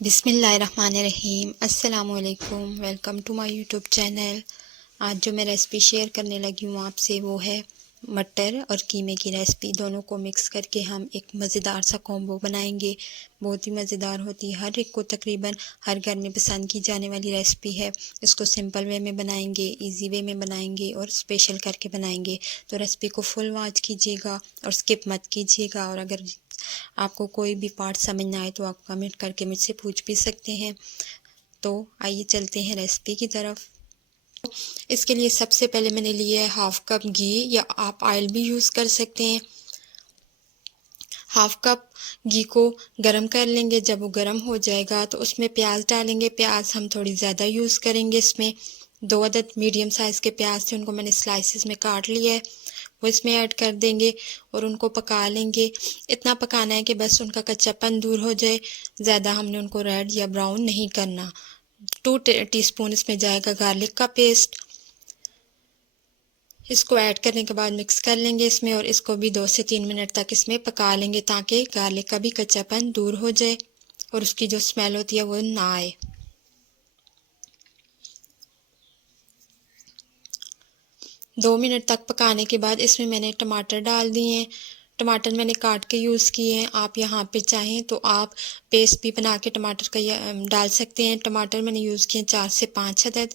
बिस्मिल्लाहिर्रहमानिर्रहीम अस्सलामुअलैकुम। Welcome to my YouTube channel. आज जो मैं रेसिपी शेयर करने लगी हूँ आपसे वो है मटर और कीमे की रेसिपी। दोनों को मिक्स करके हम एक मज़ेदार सा कॉम्बो बनाएंगे। बहुत ही मज़ेदार होती है, हर एक को तकरीबन हर घर में पसंद की जाने वाली रेसिपी है। इसको सिंपल वे में बनाएंगे, इजी वे में बनाएंगे और स्पेशल करके बनाएंगे। तो रेसिपी को फुल वॉच कीजिएगा और स्किप मत कीजिएगा। और अगर आपको कोई भी पार्ट समझ ना आए तो आप कमेंट करके मुझसे पूछ भी सकते हैं। तो आइए चलते हैं रेसिपी की तरफ। इसके लिए सबसे पहले मैंने लिया है हाफ कप घी, या आप ऑयल भी यूज़ कर सकते हैं। हाफ कप घी को गरम कर लेंगे। जब वो गरम हो जाएगा तो उसमें प्याज डालेंगे। प्याज हम थोड़ी ज़्यादा यूज़ करेंगे इसमें। 2 अदद मीडियम साइज़ के प्याज थे, उनको मैंने स्लाइसिस में काट लिया है, वो इसमें ऐड कर देंगे और उनको पका लेंगे। इतना पकाना है कि बस उनका कच्चापन दूर हो जाए। ज़्यादा हमने उनको रेड या ब्राउन नहीं करना। 2 टीस्पून इसमें जाएगा गार्लिक का पेस्ट। इसको ऐड करने के बाद मिक्स कर लेंगे इसमें, और इसको भी 2 से 3 मिनट तक इसमें पका लेंगे ताकि गार्लिक का भी कच्चापन दूर हो जाए और उसकी जो स्मेल होती है वो ना आए। दो मिनट तक पकाने के बाद इसमें मैंने टमाटर डाल दिए हैं। टमाटर मैंने काट के यूज़ किए हैं। आप यहाँ पे चाहें तो आप पेस्ट भी बना के टमाटर का डाल सकते हैं। टमाटर मैंने यूज़ किए 4 से 5 अदद।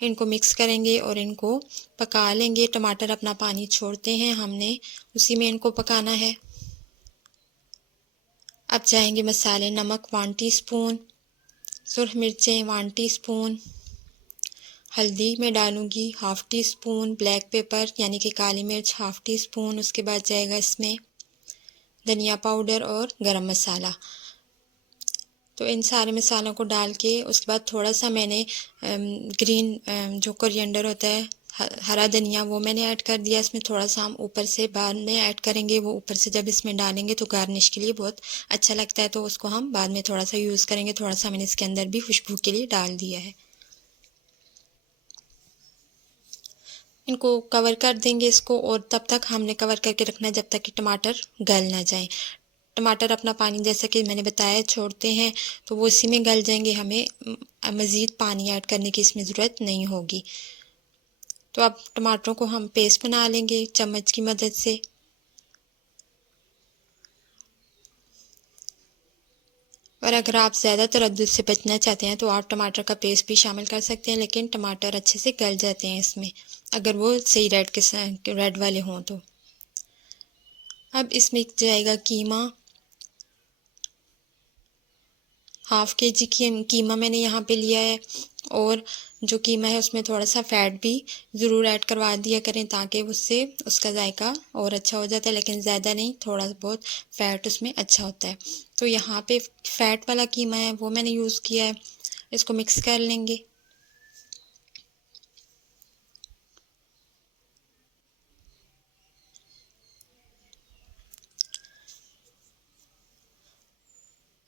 इनको मिक्स करेंगे और इनको पका लेंगे। टमाटर अपना पानी छोड़ते हैं, हमने उसी में इनको पकाना है। अब जाएंगे मसाले। नमक 1 टीस्पून, सुरख मिर्चें 1 टीस्पून, हल्दी मैं डालूंगी half tea spoon, black pepper यानी कि काली मिर्च हाफ़ टी स्पून। उसके बाद जाएगा इसमें धनिया पाउडर और गरम मसाला। तो इन सारे मसालों को डाल के उसके बाद थोड़ा सा मैंने ग्रीन जो कोरिएंडर होता है, हरा धनिया, वो मैंने ऐड कर दिया इसमें। थोड़ा सा हम ऊपर से बाद में ऐड करेंगे। वो ऊपर से जब इसमें डालेंगे तो गार्निश के लिए बहुत अच्छा लगता है, तो उसको हम बाद में थोड़ा सा यूज़ करेंगे। थोड़ा सा मैंने इसके अंदर भी खुशबू के लिए डाल दिया है। इनको कवर कर देंगे इसको, और तब तक हमने कवर करके रखना है जब तक कि टमाटर गल ना जाए। टमाटर अपना पानी जैसा कि मैंने बताया छोड़ते हैं, तो वो इसी में गल जाएंगे। हमें मज़ीद पानी ऐड करने की इसमें ज़रूरत नहीं होगी। तो अब टमाटरों को हम पेस्ट बना लेंगे चम्मच की मदद से। और अगर आप ज़्यादा तरद्दुद से बचना चाहते हैं तो आप टमाटर का पेस्ट भी शामिल कर सकते हैं, लेकिन टमाटर अच्छे से गल जाते हैं इसमें अगर वो सही रेड वाले हों तो। अब इसमें जाएगा कीमा। हाफ़ केजी कीमा मैंने यहाँ पे लिया है, और जो कीमा है उसमें थोड़ा सा फ़ैट भी ज़रूर ऐड करवा दिया करें ताकि उससे उसका जायका और अच्छा हो जाता है, लेकिन ज़्यादा नहीं, थोड़ा बहुत फ़ैट उसमें अच्छा होता है। तो यहाँ पे फ़ैट वाला कीमा है वो मैंने यूज़ किया है। इसको मिक्स कर लेंगे।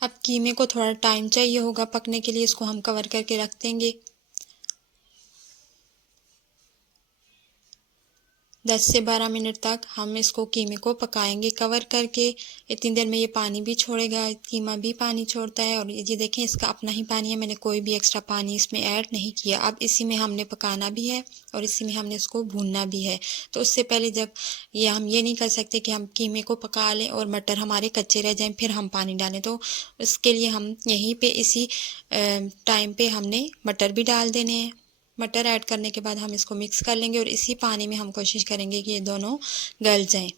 अब कीमे को थोड़ा टाइम चाहिए होगा पकने के लिए, इसको हम कवर करके रख देंगे। 10 से 12 मिनट तक हम इसको कीमे को पकाएंगे कवर करके। इतनी देर में ये पानी भी छोड़ेगा, कीमा भी पानी छोड़ता है। और ये देखें इसका अपना ही पानी है, मैंने कोई भी एक्स्ट्रा पानी इसमें ऐड नहीं किया। अब इसी में हमने पकाना भी है और इसी में हमने इसको भूनना भी है। तो उससे पहले जब हम ये नहीं कर सकते कि हम कीमे को पका लें और मटर हमारे कच्चे रह जाएं फिर हम पानी डालें। तो इसके लिए हम यहीं पे इसी टाइम पे हमने मटर भी डाल देने हैं। मटर ऐड करने के बाद हम इसको मिक्स कर लेंगे और इसी पानी में हम कोशिश करेंगे कि ये दोनों गल जाएं।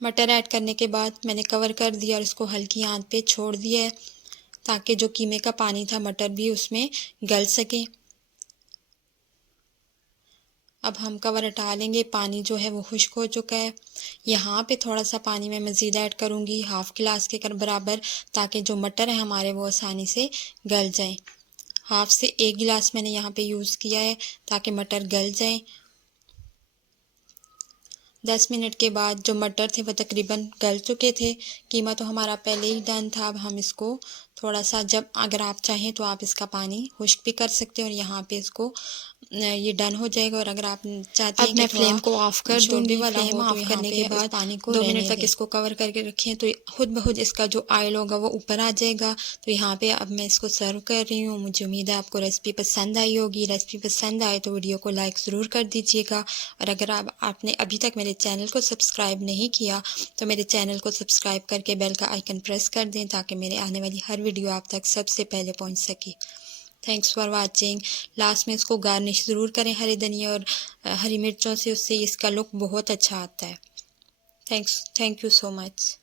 मटर ऐड करने के बाद मैंने कवर कर दिया और इसको हल्की आंच पे छोड़ दिया है ताकि जो कीमे का पानी था मटर भी उसमें गल सके। अब हम कवर हटा लेंगे। पानी जो है वो खुश्क हो चुका है। यहाँ पे थोड़ा सा पानी मैं मज़ीद ऐड करूँगी हाफ़ गिलास के बराबर, ताकि जो मटर है हमारे वो आसानी से गल जाएं। हाफ़ से 1 गिलास मैंने यहाँ पे यूज़ किया है ताकि मटर गल जाएं। 10 मिनट के बाद जो मटर थे वो तकरीबन गल चुके थे। कीमा तो हमारा पहले ही डन था। अब हम इसको थोड़ा सा, जब अगर आप चाहें तो आप इसका पानी खुश्क भी कर सकते हैं और यहाँ पे इसको ये डन हो जाएगा। और अगर आप चाहते हैं मैं कि फ्लेम को ऑफ कर दूंगी। फ्लेम ऑफ करने के बाद पानी को 2 मिनट तक इसको कवर करके रखें तो खुद ब खुद इसका जो ऑयल होगा वो ऊपर आ जाएगा। तो यहाँ पे अब मैं इसको सर्व कर रही हूँ। मुझे उम्मीद है आपको रेसिपी पसंद आई होगी। रेसिपी पसंद आए तो वीडियो को लाइक ज़रूर कर दीजिएगा। और अगर आपने अभी तक मेरे चैनल को सब्सक्राइब नहीं किया तो मेरे चैनल को सब्सक्राइब करके बेल का आइकन प्रेस कर दें ताकि मेरे आने वाली हर वीडियो आप तक सबसे पहले पहुँच सके। Thanks for watching. लास्ट में इसको गार्निश ज़रूर करें हरे धनिया और हरी मिर्चों से, उससे इसका लुक बहुत अच्छा आता है। Thank you so much.